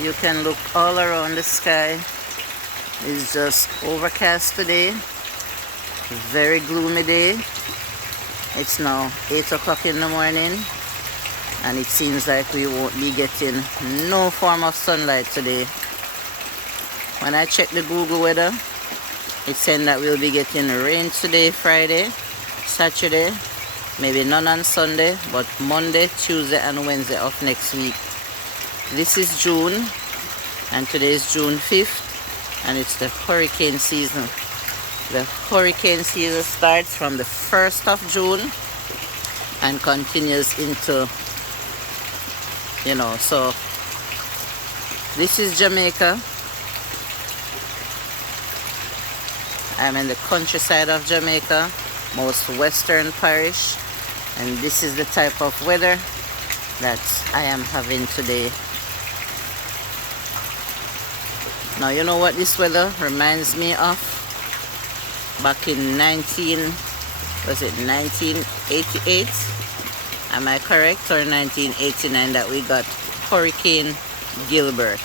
You can look all around the sky. It's just overcast today. Very gloomy day. It's now 8 o'clock in the morning, and it seems like we won't be getting no form of sunlight today. When I check the Google weather, it's saying that we'll be getting rain today, Friday, Saturday, maybe none on Sunday, but Monday, Tuesday, and Wednesday of next week. This is June, and today is June 5th, and it's the hurricane season. The hurricane season starts from the 1st of June and continues into, so this is Jamaica. I'm in the countryside of Jamaica, most western parish, and this is the type of weather that I am having today. Now, you know what this weather reminds me of? Back in 1988? Am I correct? Or 1989 that we got Hurricane Gilbert.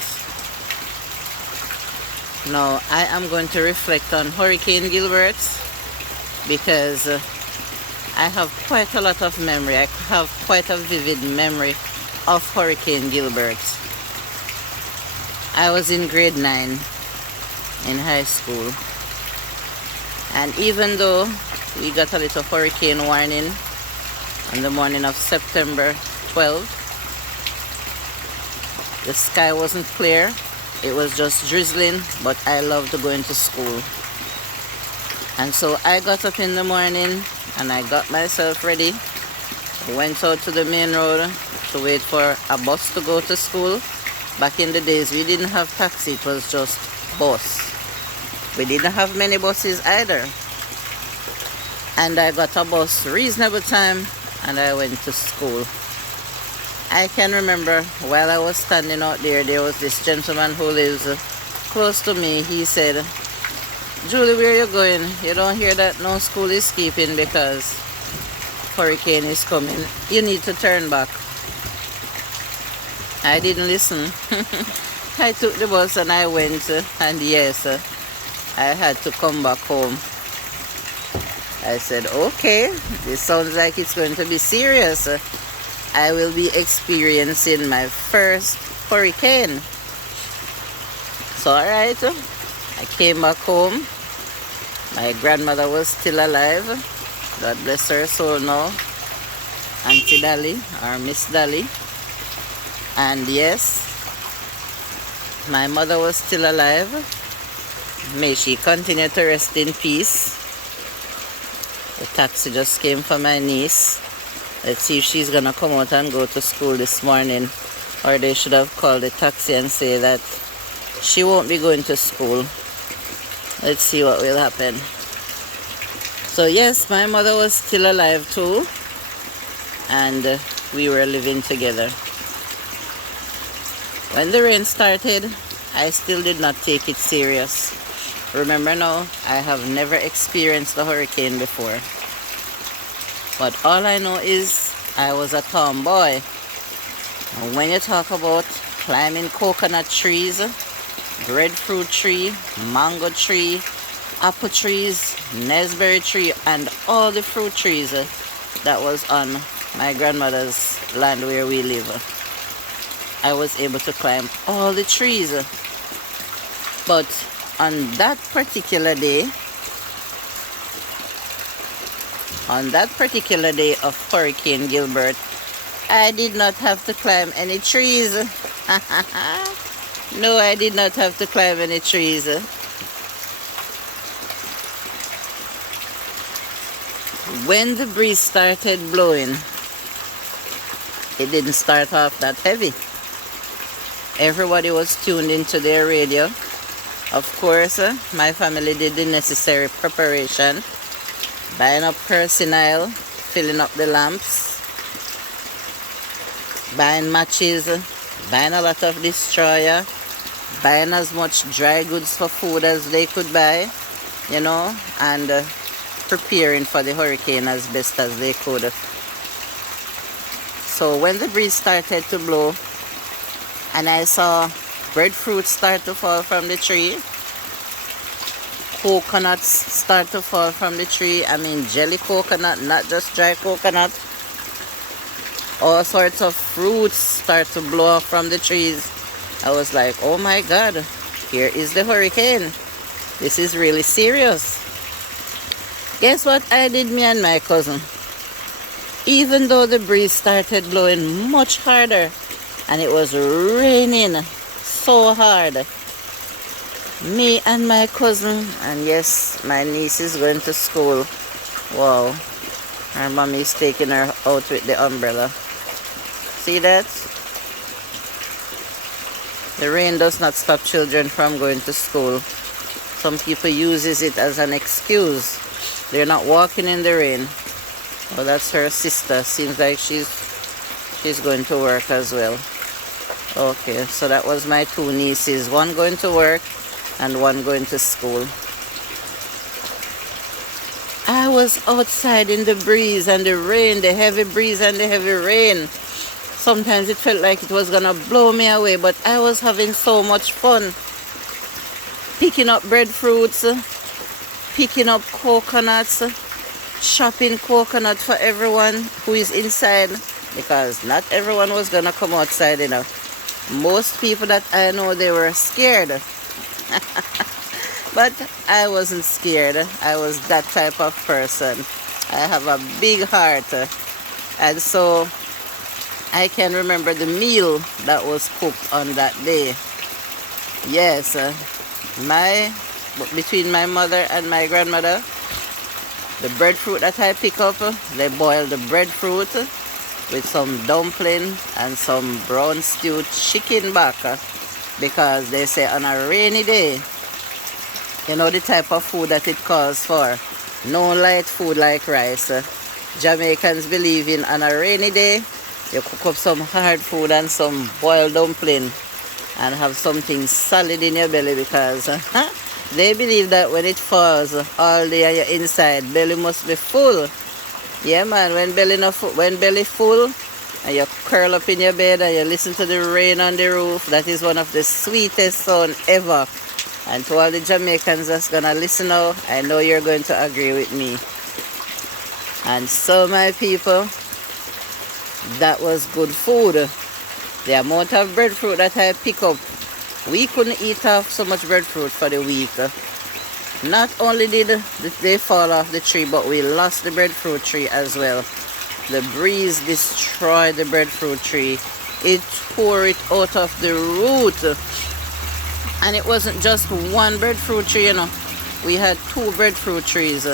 Now, I am going to reflect on Hurricane Gilbert because I have quite a lot of memory. I have quite a vivid memory of Hurricane Gilbert. I was in grade 9 in high school, and even though we got a little hurricane warning on the morning of September 12th, the sky wasn't clear. It was just drizzling, but I loved to go into school. And so I got up in the morning and I got myself ready, went out to the main road to wait for a bus to go to school. Back in the days, we didn't have taxi, it was just bus. We didn't have many buses either. And I got a bus reasonable time and I went to school. I can remember while I was standing out there was this gentleman who lives close to me. He said, "Julie, where are you going? You don't hear that no school is keeping because hurricane is coming. You need to turn back." I didn't listen. I took the bus and I went, and yes, I had to come back home. I said, okay, this sounds like it's going to be serious. I will be experiencing my first hurricane. So alright, I came back home. My grandmother was still alive. God bless her soul now. Auntie Dolly, or Miss Dolly. And yes, my mother was still alive. May she continue to rest in peace. The taxi just came for my niece. Let's see if she's gonna come out and go to school this morning, or they should have called the taxi and say that she won't be going to school. Let's see what will happen. So yes, my mother was still alive too, and we were living together. When the rain started, I still did not take it serious. Remember now, I have never experienced a hurricane before. But all I know is I was a tomboy. And when you talk about climbing coconut trees, breadfruit tree, mango tree, apple trees, raspberry tree, and all the fruit trees that was on my grandmother's land where we live, I was able to climb all the trees. But on that particular day of Hurricane Gilbert, I did not have to climb any trees. No, I did not have to climb any trees. When the breeze started blowing, it didn't start off that heavy. Everybody was tuned into their radio. Of course, my family did the necessary preparation, buying up personnel, filling up the lamps, buying matches, buying a lot of destroyer, buying as much dry goods for food as they could buy, and preparing for the hurricane as best as they could. So when the breeze started to blow and I saw breadfruit start to fall from the tree. Coconuts start to fall from the tree. I mean jelly coconut, not just dry coconut. All sorts of fruits start to blow off from the trees. I was like, oh my God, here is the hurricane. This is really serious. Guess what I did, me and my cousin? Even though the breeze started blowing much harder and it was raining so hard, me and my cousin, and yes, my niece is going to school. Wow, her mommy is taking her out with the umbrella. See that? The rain does not stop children from going to school. Some people uses it as an excuse. They're not walking in the rain. Oh, that's her sister. Seems like she's going to work as well. Okay, so that was my two nieces. One going to work and one going to school. I was outside in the breeze and the rain, the heavy breeze and the heavy rain. Sometimes it felt like it was gonna blow me away, but I was having so much fun. Picking up breadfruits, picking up coconuts, chopping coconut for everyone who is inside, because not everyone was gonna come outside, you know. Most people that I know, they were scared. But I wasn't scared. I was that type of person. I have a big heart. And so I can remember the meal that was cooked on that day. Yes, between my mother and my grandmother, the breadfruit that I pick up, they boil the breadfruit with some dumpling and some brown stewed chicken back, because they say on a rainy day, you know the type of food that it calls for. No light food like rice. Jamaicans believe in on a rainy day, you cook up some hard food and some boiled dumpling and have something solid in your belly, because they believe that when it falls all day and you're inside, belly must be full. Yeah man, when belly full and you curl up in your bed and you listen to the rain on the roof, that is one of the sweetest sounds ever. And to all the Jamaicans that's gonna listen now, I know you're going to agree with me. And so my people, that was good food. The amount of breadfruit that I pick up, we couldn't eat off so much breadfruit for the week. Not only did they fall off the tree, but we lost the breadfruit tree as well. The breeze destroyed the breadfruit tree. It tore it out of the root. And it wasn't just one breadfruit tree, you know. We had two breadfruit trees.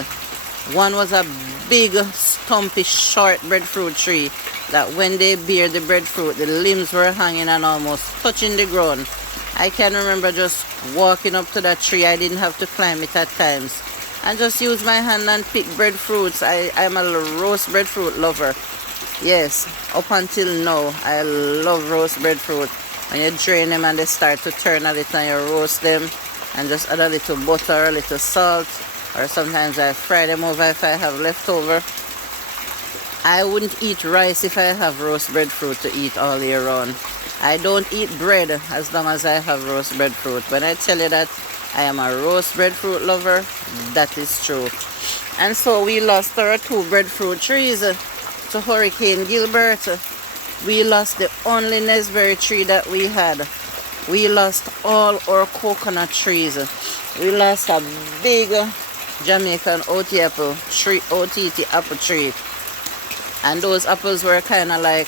One was a big, stumpy, short breadfruit tree that when they bear the breadfruit, the limbs were hanging and almost touching the ground. I can remember just walking up to that tree. I didn't have to climb it at times. And just use my hand and pick breadfruits. I'm a roast breadfruit lover. Yes, up until now, I love roast breadfruit. When you drain them and they start to turn a little and you roast them and just add a little butter, a little salt, or sometimes I fry them over if I have leftover. I wouldn't eat rice if I have roast breadfruit to eat all year round. I don't eat bread as long as I have roast breadfruit. When I tell you that I am a roast breadfruit lover, that is true. And so we lost our two breadfruit trees to Hurricane Gilbert. We lost the only Nesberry tree that we had. We lost all our coconut trees. We lost a big Jamaican OTT apple tree. And those apples were kind of like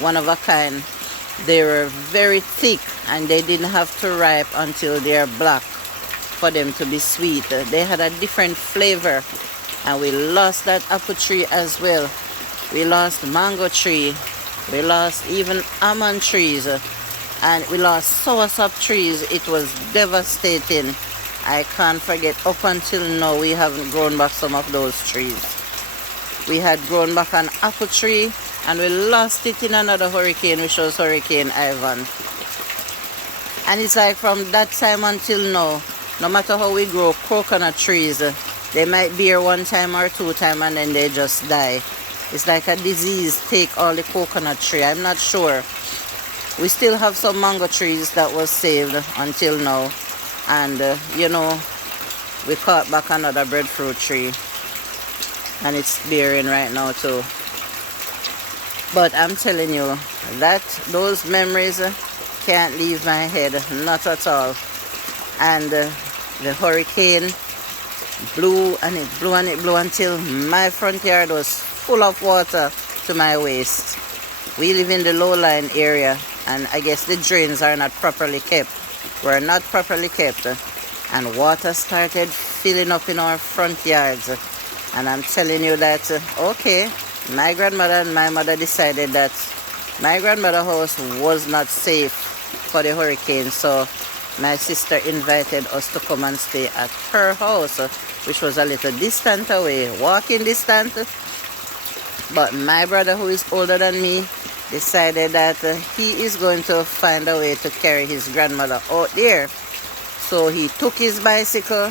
one of a kind. They were very thick and they didn't have to ripe until they're black for them to be sweet. They had a different flavor. And we lost that apple tree as well. We lost mango tree. We lost even almond trees, and we lost soursop trees. It was devastating. I can't forget, up until now, we haven't grown back some of those trees. We had grown back an apple tree, and we lost it in another hurricane, which was Hurricane Ivan. And it's like from that time until now, no matter how we grow coconut trees, they might bear one time or two times, and then they just die. It's like a disease take all the coconut tree. I'm not sure. We still have some mango trees that was saved until now. And, you know, we caught back another breadfruit tree. And it's bearing right now too. But I'm telling you, that those memories can't leave my head, not at all. And the hurricane blew and it blew and it blew until my front yard was full of water to my waist. We live in the low-lying area, and I guess the drains are not properly kept. Were not properly kept, and water started filling up in our front yards. And I'm telling you that, okay, my grandmother and my mother decided that my grandmother's house was not safe for the hurricane, so my sister invited us to come and stay at her house, which was a little distant away, walking distance. But my brother, who is older than me, decided that he is going to find a way to carry his grandmother out there. So he took his bicycle,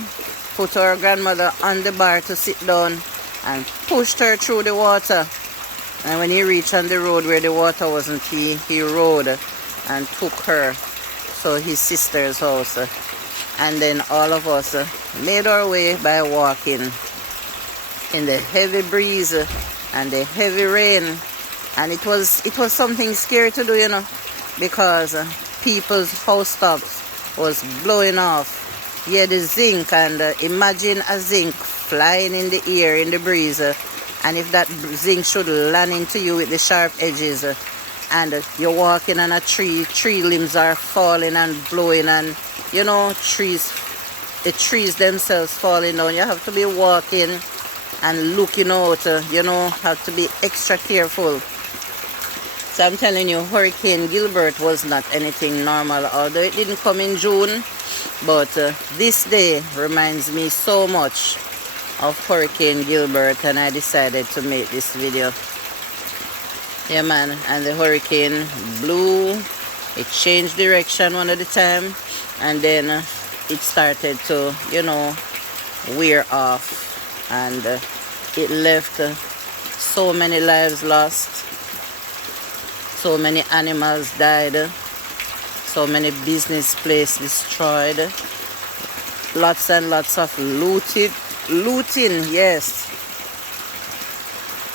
put our grandmother on the bar to sit down, and pushed her through the water. And when he reached on the road where the water wasn't, he rode and took her to his sister's house. And then all of us made our way by walking in the heavy breeze and the heavy rain. And it was something scary to do, you know, because people's house tops was blowing off. Yeah, the zinc, and imagine a zinc flying in the air in the breeze, and if that zinc should land into you with the sharp edges, and you're walking on a tree limbs are falling and blowing, and you know, the trees themselves falling down. You have to be walking and looking out, you know, have to be extra careful. So I'm telling you, Hurricane Gilbert was not anything normal, although it didn't come in June. But this day reminds me so much of Hurricane Gilbert, and I decided to make this video. Yeah, man, and the hurricane blew, it changed direction one at a time, and then it started to, you know, wear off, and it left so many lives lost, so many animals died, so many business places destroyed, lots and lots of looting, yes.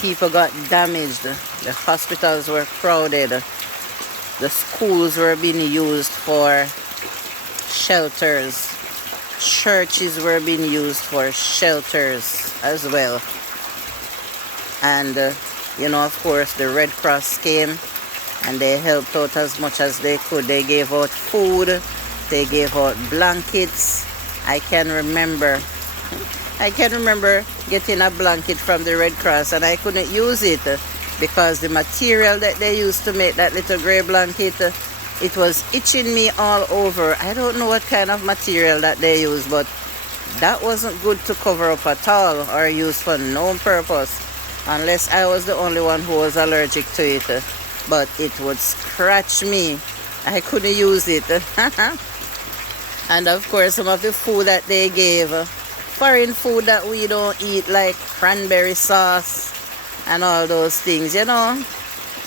People got damaged, the hospitals were crowded, the schools were being used for shelters, churches were being used for shelters as well. And you know, of course, the Red Cross came and they helped out as much as they could. They gave out food, they gave out blankets. I can remember getting a blanket from the Red Cross, and I couldn't use it because the material that they used to make that little gray blanket, it was itching me all over. I don't know what kind of material that they use, but that wasn't good to cover up at all or use for no purpose, unless I was the only one who was allergic to it. But it would scratch me. I couldn't use it. And of course, some of the food that they gave, foreign food that we don't eat, like cranberry sauce and all those things, you know,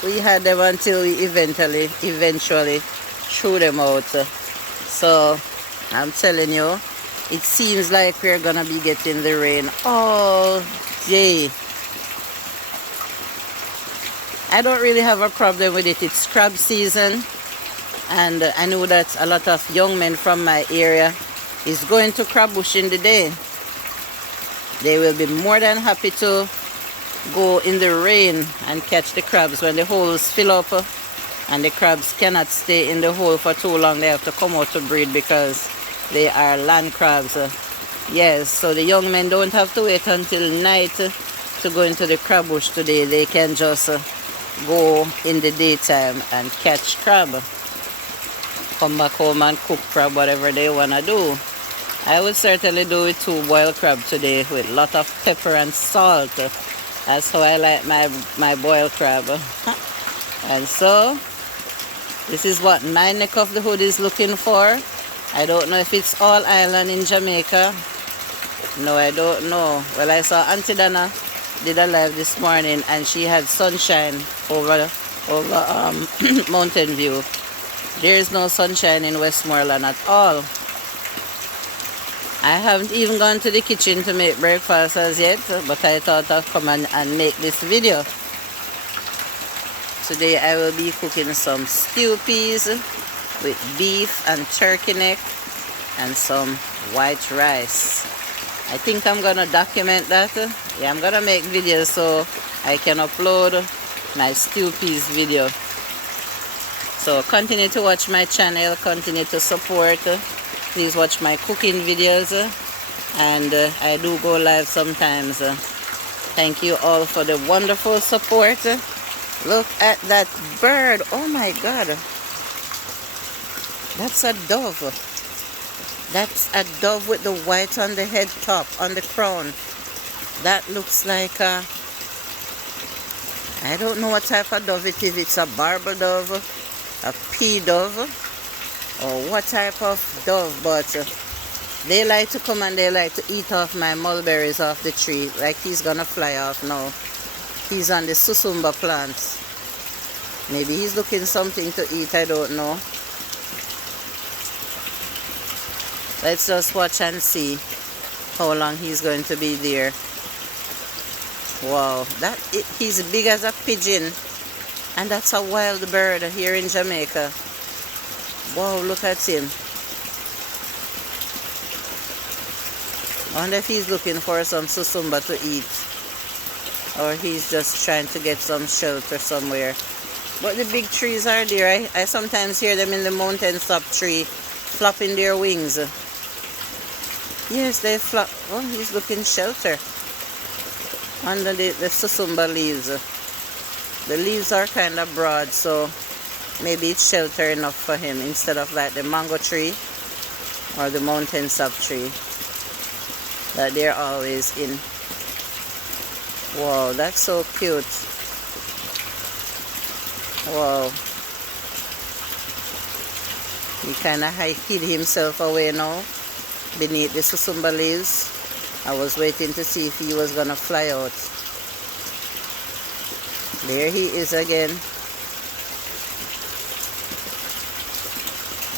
we had them until we eventually threw them out. So I'm telling you, it seems like we're gonna be getting the rain all day. I don't really have a problem with it. It's crab season, and I know that a lot of young men from my area is going to crab bushing today. They will be more than happy to go in the rain and catch the crabs when the holes fill up and the crabs cannot stay in the hole for too long. They have to come out to breed because they are land crabs. Yes, so the young men don't have to wait until night to go into the crab bush today. They can just go in the daytime and catch crab, come back home and cook crab, whatever they want to do. I would certainly do it 2 boiled crab today with a lot of pepper and salt. That's how I like my boiled crab. And so this is what my neck of the hood is looking for. I don't know if it's all island in Jamaica. No, I don't know. Well, I saw Auntie Dana did a live this morning, and she had sunshine over Mountain View. There is no sunshine in Westmoreland at all. I haven't even gone to the kitchen to make breakfast as yet, but I thought I'd come and make this video. Today I will be cooking some stew peas with beef and turkey neck and some white rice. I think I'm gonna document that. Yeah, I'm gonna make videos so I can upload my stew peas video. So continue to watch my channel, continue to support. Please watch my cooking videos, and I do go live sometimes. Thank you all for the wonderful support. Look at that bird. Oh my God. That's a dove. That's a dove with the white on the head top, on the crown. That looks like a, I don't know what type of dove it is. It's a barbel dove, a pea dove, or what type of dove, but they like to come and they like to eat off my mulberries off the tree. Like he's gonna fly off now. He's on the susumba plants. Maybe he's looking something to eat, I don't know. Let's just watch and see how long he's going to be there. Wow, he's big as a pigeon, and that's a wild bird here in Jamaica. Wow, look at him. I wonder if he's looking for some susumba to eat, or he's just trying to get some shelter somewhere. But the big trees are there. I sometimes hear them in the mountaintop tree flapping their wings. Yes, they flap. Oh, he's looking shelter under the susumba leaves. The leaves are kind of broad, so maybe it's shelter enough for him instead of like the mango tree or the mountaintop tree that they're always in. Wow, that's so cute. Wow. He kind of hid himself away now beneath the susumba leaves. I was waiting to see if he was gonna fly out. There he is again.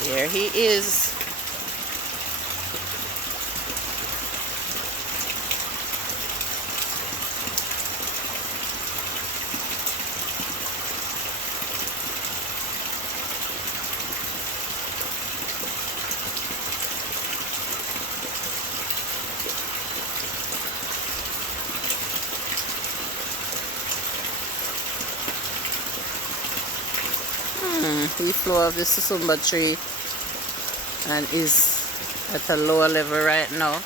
There he is. He flew off the susumba tree and is at a lower level right now.